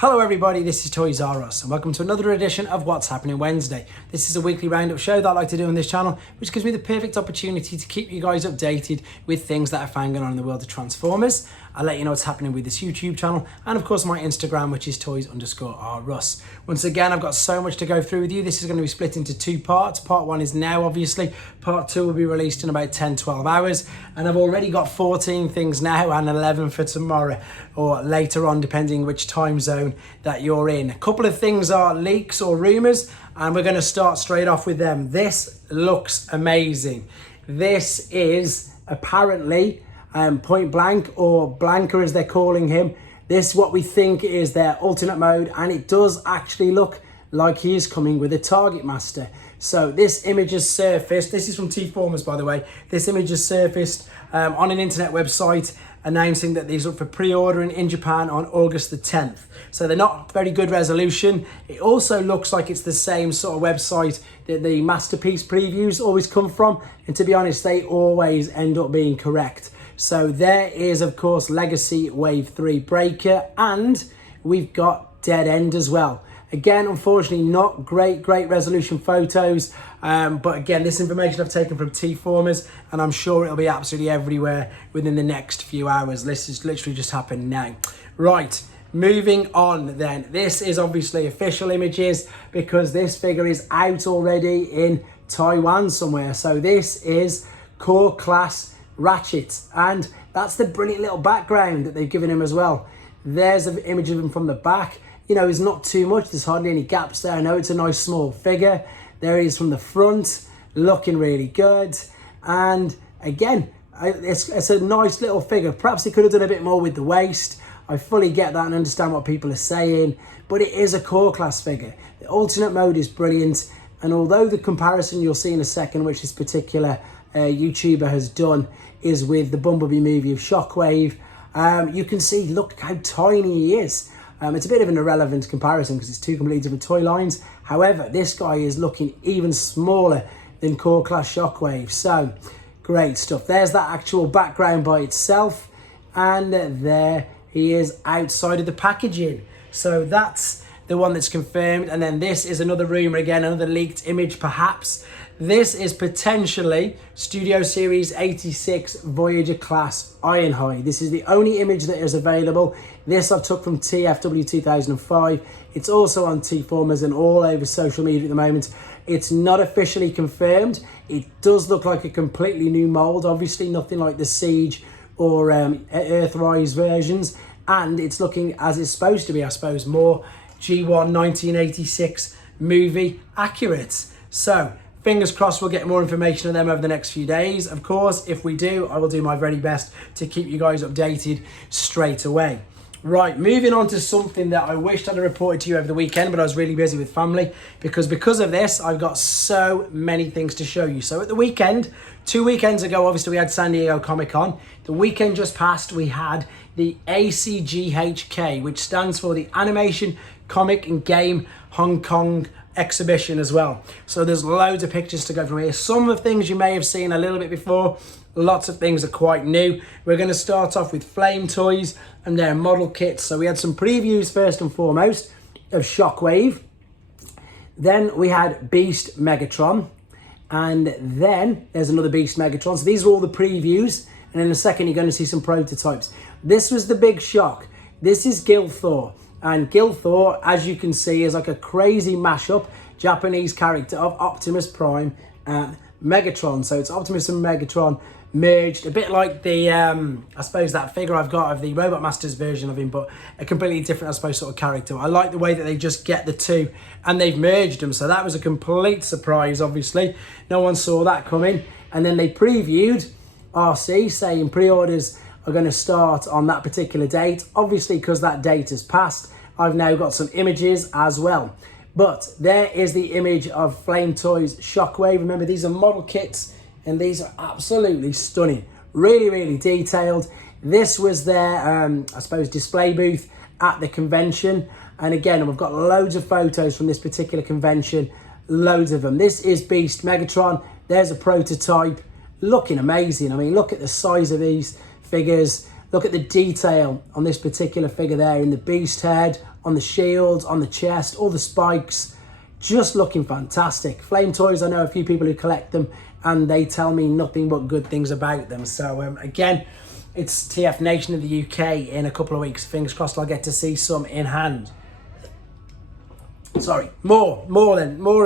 Hello everybody, this is Toys R Us and welcome to another edition of What's Happening Wednesday. This is a weekly roundup show that I like to do on this channel, which gives me the perfect opportunity to keep you guys updated with things that are found going on in the world of Transformers. I'll let you know what's happening with this YouTube channel and of course my Instagram, which is toys_rus. Once again, I've got so much to go through with you. This is going to be split into two parts. Part one is now, obviously. Part two will be released in about 10-12 hours. And I've already got 14 things now and 11 for tomorrow or later on, depending which time zone that you're in. A couple of things are leaks or rumours, and we're going to start straight off with them. This looks amazing. This is apparently Point Blank, or Blanker as they're calling him. This is what we think is their alternate mode, and it does actually look like he is coming with a Target Master. So this image has surfaced. This is from T-Formers, by the way. This image has surfaced on an internet website announcing that these are up for pre-ordering in Japan on August the 10th. So they're not very good resolution. It also looks like it's the same sort of website that the Masterpiece previews always come from. And to be honest, they always end up being correct. So there is, of course, Legacy Wave 3 Breaker, and we've got Dead End as well. Again, unfortunately, not great resolution photos. But again, this information I've taken from T-Formers, and I'm sure it'll be absolutely everywhere within the next few hours. This is literally just happened now. Right, moving on then. This is obviously official images because this figure is out already in Taiwan somewhere. So this is Core Class Ratchet, and that's the brilliant little background that they've given him as well. There's an image of him from the back. You know, it's not too much. There's hardly any gaps there. I know it's a nice small figure. There he is from the front, looking really good. And again, it's a nice little figure. Perhaps he could have done a bit more with the waist. I fully get that and understand what people are saying, but it is a core class figure. The alternate mode is brilliant. And although the comparison you'll see in a second, which this particular YouTuber has done, is with the Bumblebee movie of Shockwave, you can see, look how tiny he is. It's a bit of an irrelevant comparison because it's two completely different toy lines. However, this guy is looking even smaller than Core Class Shockwave. So, great stuff. There's that actual background by itself. And there he is outside of the packaging. So that's the one that's confirmed. And then this is another rumour again, another leaked image perhaps. This is potentially Studio Series 86 Voyager class Ironhide. This is the only image that is available. This I took from TFW 2005. It's also on T-Formers and all over social media at the moment. It's not officially confirmed. It does look like a completely new mould. Obviously nothing like the Siege or Earthrise versions. And it's looking as it's supposed to be, I suppose, more G1 1986 movie accurate. So, fingers crossed we'll get more information on them over the next few days. Of course, if we do, I will do my very best to keep you guys updated straight away. Right, moving on to something that I wished I'd have reported to you over the weekend, but I was really busy with family because of this, I've got so many things to show you. So at the weekend, 2 weekends ago, obviously we had San Diego Comic-Con. The weekend just passed, we had the ACGHK, which stands for the Animation, Comic and Game Hong Kong exhibition as well. So there's loads of pictures to go from here. Some of the things you may have seen a little bit before. Lots of things are quite new. We're going to start off with Flame Toys and their model kits. So we had some previews first and foremost of Shockwave. Then we had Beast Megatron. And then there's another Beast Megatron. So these are all the previews. And in a second you're going to see some prototypes. This was the big shock. This is Gilthor. And Gilthor, as you can see, is like a crazy mashup Japanese character of Optimus Prime and Megatron. So it's Optimus and Megatron merged, a bit like the, I suppose, that figure I've got of the Robot Masters version of him, but a completely different, I suppose, sort of character. I like the way that they just get the two and they've merged them. So that was a complete surprise, obviously. No one saw that coming. And then they previewed RC, saying pre-orders are going to start on that particular date. Obviously, because that date has passed, I've now got some images as well. But there is the image of Flame Toys Shockwave. Remember, these are model kits and these are absolutely stunning. Really detailed. This was their, I suppose, display booth at the convention. And again, we've got loads of photos from this particular convention. Loads of them. This is Beast Megatron. There's a prototype. Looking amazing. I mean, look at the size of these figures. Look at the detail on this particular figure there in the beast head, on the shields, on the chest, all the spikes, just looking fantastic. Flame toys, I know a few people who collect them and they tell me nothing but good things about them. So again, it's TF Nation of the UK in a couple of weeks. Fingers crossed I'll get to see some in hand. Sorry, more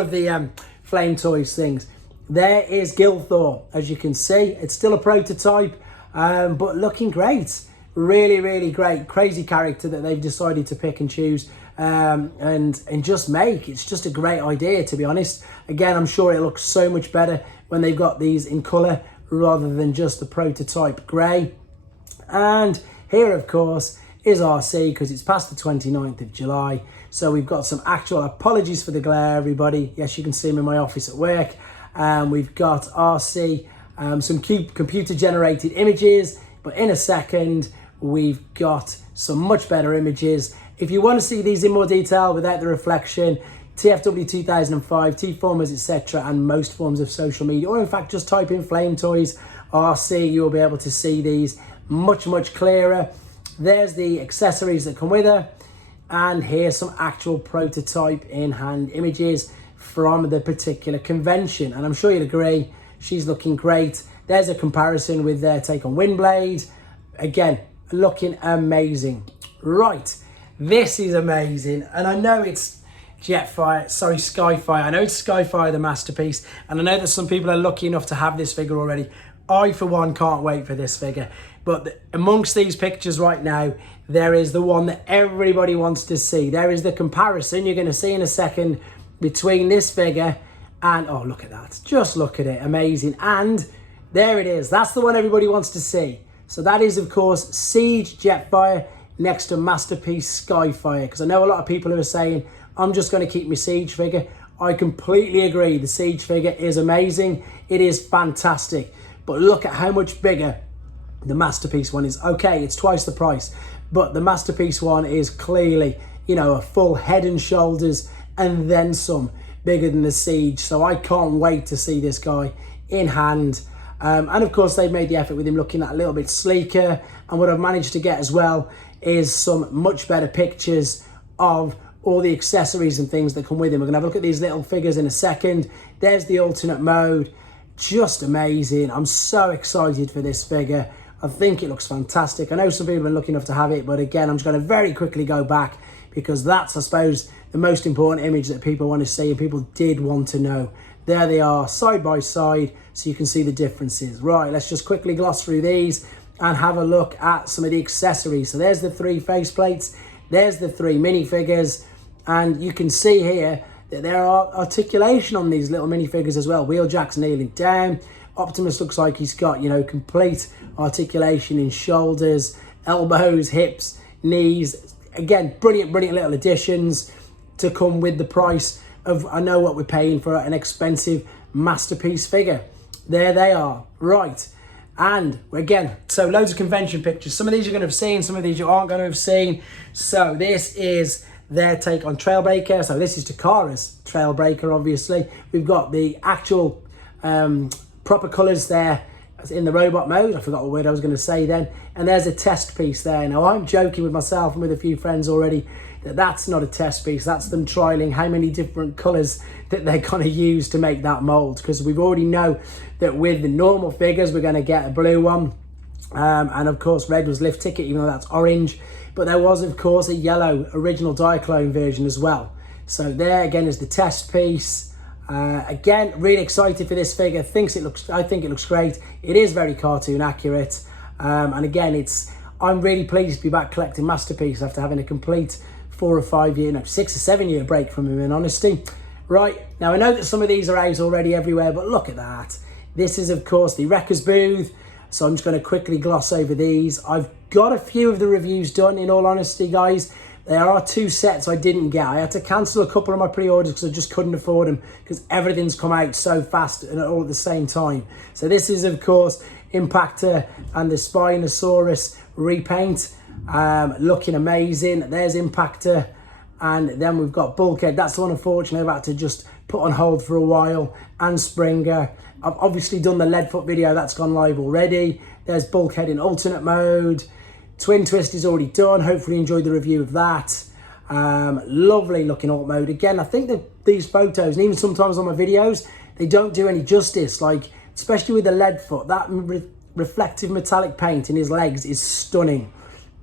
of the flame toys things. There is Gilthor, as you can see. It's still a prototype, but looking great. Really great. Crazy character that they've decided to pick and choose and just make. It's just a great idea, to be honest. Again, I'm sure it looks so much better when they've got these in colour rather than just the prototype grey. And here, of course, is RC, because it's past the 29th of July. So we've got some actual, apologies for the glare, everybody. Yes, you can see me in my office at work. We've got RC, some computer-generated images, but in a second, we've got some much better images. If you want to see these in more detail without the reflection, TFW 2005, T-formers, etc., and most forms of social media, or in fact, just type in Flame Toys RC, you'll be able to see these much clearer. There's the accessories that come with her, and here's some actual prototype in-hand images from the particular convention, and I'm sure you'll agree, she's looking great. There's a comparison with their take on Windblade. Again, looking amazing. Right, this is amazing, and I know it's Skyfire. I know it's Skyfire, the masterpiece, and I know that some people are lucky enough to have this figure already. I, for one, can't wait for this figure. But amongst these pictures right now, there is the one that everybody wants to see. There is the comparison you're going to see in a second between this figure and, oh, look at that. Just look at it. Amazing. And there it is. That's the one everybody wants to see. So that is, of course, Siege Jetfire next to Masterpiece Skyfire. Because I know a lot of people who are saying, I'm just going to keep my Siege figure. I completely agree. The Siege figure is amazing. It is fantastic. But look at how much bigger the Masterpiece one is. Okay, it's twice the price, but the Masterpiece one is clearly, you know, a full head and shoulders and then some bigger than the Siege. So I can't wait to see this guy in hand. And of course, they've made the effort with him looking a little bit sleeker. And what I've managed to get as well is some much better pictures of all the accessories and things that come with him. We're going to have a look at these little figures in a second. There's the alternate mode. Just amazing. I'm so excited for this figure. I think it looks fantastic. I know some people have been lucky enough to have it, but again, I'm just going to very quickly go back because that's, I suppose, the most important image that people want to see and people did want to know. There they are, side by side, so you can see the differences. Right, let's just quickly gloss through these and have a look at some of the accessories. So there's the 3 faceplates, there's the 3 minifigures, and you can see here that there are articulation on these little minifigures as well. Wheeljack's kneeling down. Optimus looks like he's got, you know, complete articulation in shoulders, elbows, hips, knees. Again, brilliant little additions to come with the price of, I know what we're paying for an expensive Masterpiece figure. There they are. Right. And again, so loads of convention pictures. Some of these you're going to have seen, some of these you aren't going to have seen. So this is their take on Trailbreaker. So this is Takara's Trailbreaker, obviously. We've got the actual proper colours there in the robot mode. I forgot what word I was going to say then. And there's a test piece there. Now, I'm joking with myself and with a few friends already that that's not a test piece. That's them trialling how many different colours that they're going to use to make that mould. Because we already know that with the normal figures, we're going to get a blue one. And of course, red was lift ticket, even though that's orange. But there was, of course, a yellow original Diaclone version as well. So there again is the test piece. Again, really excited for this figure. I think it looks great. It is very cartoon accurate. And again, I'm really pleased to be back collecting Masterpiece after having a complete 4 or 5 year, no, 6 or 7 year break from him, in honesty. Right, now I know that some of these are out already everywhere, but look at that. This is, of course, the Wrecker's Booth. So I'm just going to quickly gloss over these. I've got a few of the reviews done, in all honesty, guys. There are 2 sets I didn't get. I had to cancel a couple of my pre-orders because I just couldn't afford them because everything's come out so fast and all at the same time. So this is, of course, Impactor and the Spinosaurus repaint. Looking amazing. There's Impactor. And then we've got Bulkhead. That's the one, unfortunately, I've had to just put on hold for a while. And Springer. I've obviously done the Leadfoot video. That's gone live already. There's Bulkhead in alternate mode. Twin Twist is already done. Hopefully you enjoyed the review of that. Lovely looking alt mode. Again, I think that these photos, and even sometimes on my videos, they don't do any justice, like especially with the lead foot. That reflective metallic paint in his legs is stunning.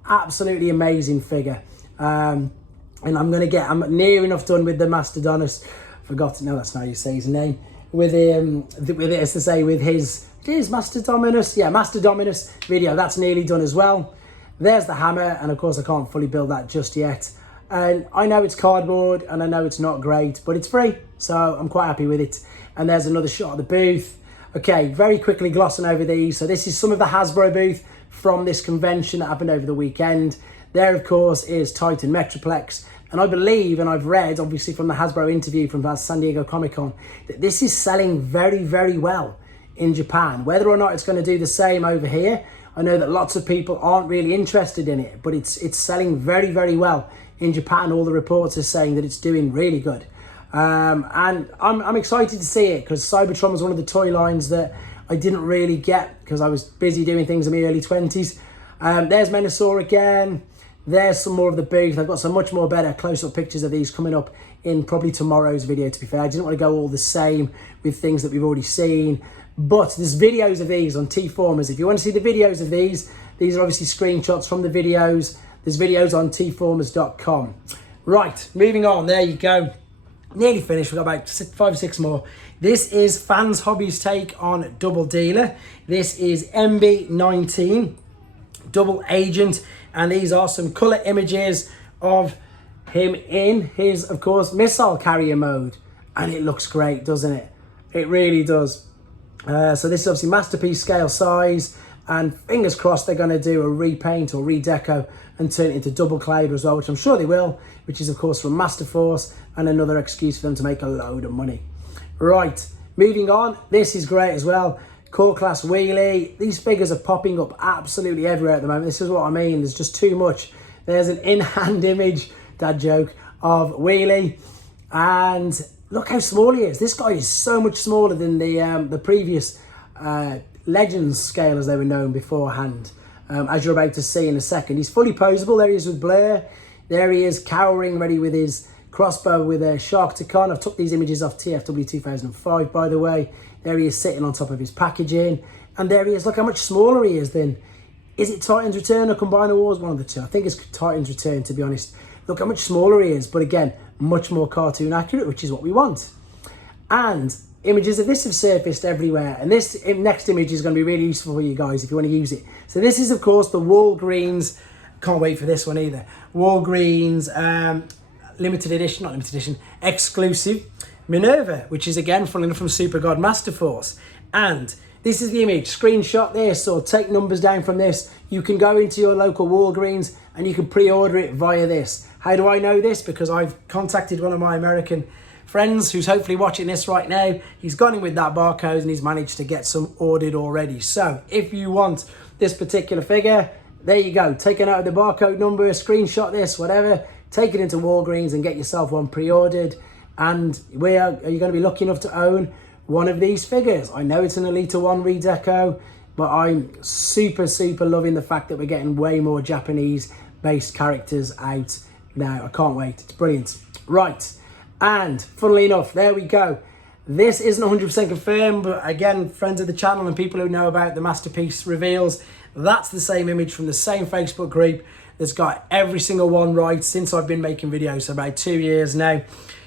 Absolutely amazing figure. And I'm near enough done with the Mastodonus. Forgot, no, that's not how you say his name. With his Mastodominus, yeah, Mastodominus video, that's nearly done as well. There's the hammer, and of course I can't fully build that just yet. And I know it's cardboard, and I know it's not great, but it's free, so I'm quite happy with it. And there's another shot of the booth. Okay, very quickly glossing over these. So this is some of the Hasbro booth from this convention that happened over the weekend. There, of course, is Titan Metroplex. And I believe, and I've read, obviously, from the Hasbro interview from San Diego Comic-Con, that this is selling very, very well in Japan. Whether or not it's going to do the same over here, I know that lots of people aren't really interested in it, but it's selling very, very well in Japan. All the reports are saying that it's doing really good. And I'm excited to see it, because Cybertron was one of the toy lines that I didn't really get because I was busy doing things in my early 20s. There's Menasor again. There's some more of the booth. I've got some much more better close-up pictures of these coming up in probably tomorrow's video, to be fair. I didn't want to go all the same with things that we've already seen. But there's videos of these on T-Formers. If you want to see the videos of these are obviously screenshots from the videos. There's videos on tformers.com. Right, moving on. There you go. Nearly finished. We've got about 5 or 6 more. This is Fans Hobby's take on Double Dealer. This is MB19 Double Agent. And these are some colour images of him in his, of course, missile carrier mode. And it looks great, doesn't it? It really does. So this is obviously Masterpiece scale size. And fingers crossed they're going to do a repaint or redeco and turn it into Double Cloud as well, which I'm sure they will, which is, of course, from Master Force, and another excuse for them to make a load of money. Right, moving on. This is great as well. Core Class Wheelie. These figures are popping up absolutely everywhere at the moment. This is what I mean. There's just too much. There's an in-hand image, dad joke, of Wheelie. And look how small he is. This guy is so much smaller than the previous Legends scale as they were known beforehand. As you're about to see in a second. He's fully posable. There he is with Blair. There he is cowering, ready with his crossbow with a Shark Takara. I've took these images off TFW 2005, by the way. There he is sitting on top of his packaging. And there he is. Look how much smaller he is than... Is it Titan's Return or Combiner Wars? One of the two. I think it's Titan's Return, to be honest. Look how much smaller he is. But again, much more cartoon accurate, which is what we want. And images of this have surfaced everywhere. And this next image is going to be really useful for you guys if you want to use it. So this is, of course, the Walgreens. Can't wait for this one either. Walgreens exclusive Minerva, which is again from Super God Master Force. And this is the image. Screenshot this or take numbers down from this. You can go into your local Walgreens and you can pre-order it via this. How do I know this? Because I've contacted one of my American friends who's hopefully watching this right now. He's gone in with that barcode and he's managed to get some ordered already. So if you want this particular figure, there you go. Take it out of the barcode number, screenshot this, whatever. Take it into Walgreens and get yourself one pre-ordered. And are you going to be lucky enough to own one of these figures? I know it's an Elite 1 redeco, but I'm super, super loving the fact that we're getting way more Japanese-based characters out now. I can't wait. It's brilliant. Right. And funnily enough, there we go. This isn't 100% confirmed, but again, friends of the channel and people who know about the Masterpiece reveals, that's the same image from the same Facebook group that's got every single one right since I've been making videos, so about 2 years now.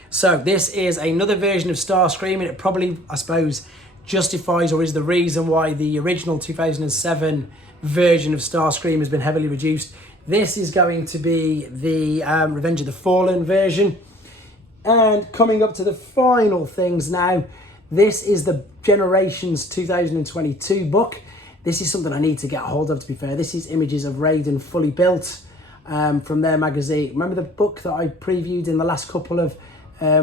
So this is another version of Starscream, and it probably, I suppose, justifies or is the reason why the original 2007 version of Starscream has been heavily reduced. This is going to be the Revenge of the Fallen version. And coming up to the final things now, this is the Generations 2022 book. This is something I need to get a hold of, to be fair. This is images of Raiden fully built from their magazine. Remember the book that I previewed in the last couple of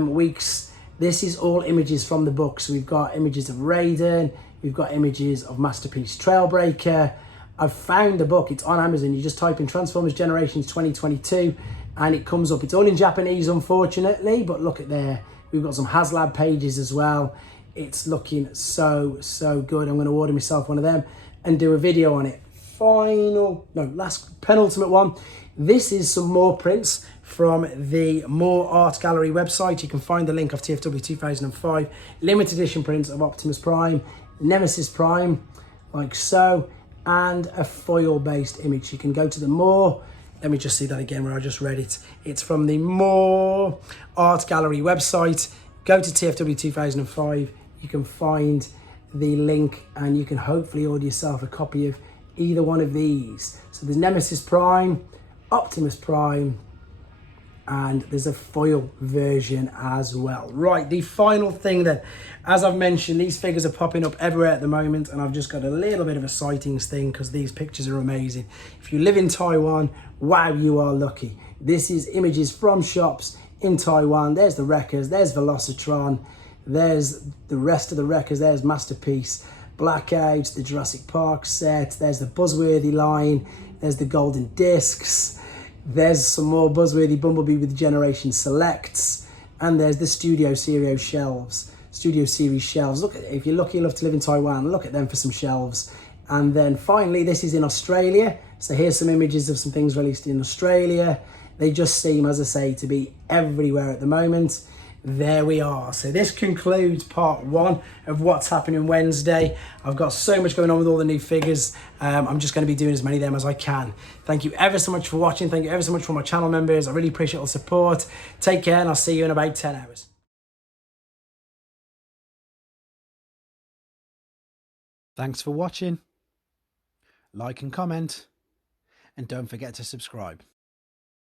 weeks? This is all images from the book. So we've got images of Raiden, we've got images of Masterpiece Trailbreaker. I've found the book, it's on Amazon. You just type in Transformers Generations 2022 and it comes up. It's all in Japanese, unfortunately, but look at there. We've got some HasLab pages as well. It's looking so, so good. I'm going to order myself one of them and do a video on it. last penultimate one. This is some more prints from the More Art Gallery website. You can find the link of TFW 2005 limited edition prints of Optimus Prime, Nemesis Prime, like so, and a foil based image. You can go to the More, let me just see that again where I just read it. It's from the More Art Gallery website. Go to TFW 2005, you can find the link and you can hopefully order yourself a copy of either one of these. So there's Nemesis Prime, Optimus Prime, and there's a foil version as well. Right, the final thing then, as I've mentioned, these figures are popping up everywhere at the moment, and I've just got a little bit of a sightings thing because these pictures are amazing. If you live in Taiwan, wow, you are lucky. This is images from shops in Taiwan. There's the Wreckers, there's Velocitron, there's the rest of the Wreckers, there's Masterpiece, Blackout, the Jurassic Park set, there's the Buzzworthy line, there's the Golden Discs, there's some more Buzzworthy Bumblebee with Generation Selects, and there's the Studio Series shelves. Look at, if you're lucky enough to live in Taiwan, look at them for some shelves. And then finally, this is in Australia. So here's some images of some things released in Australia. They just seem, as I say, to be everywhere at the moment. There we are. So this concludes part one of what's happening Wednesday. I've got so much going on with all the new figures. I'm just going to be doing as many of them as I can. Thank you ever so much for watching. Thank you ever so much for my channel members. I really appreciate all the support. Take care, and I'll see you in about 10 hours. Thanks for watching. Like and comment, and don't forget to subscribe.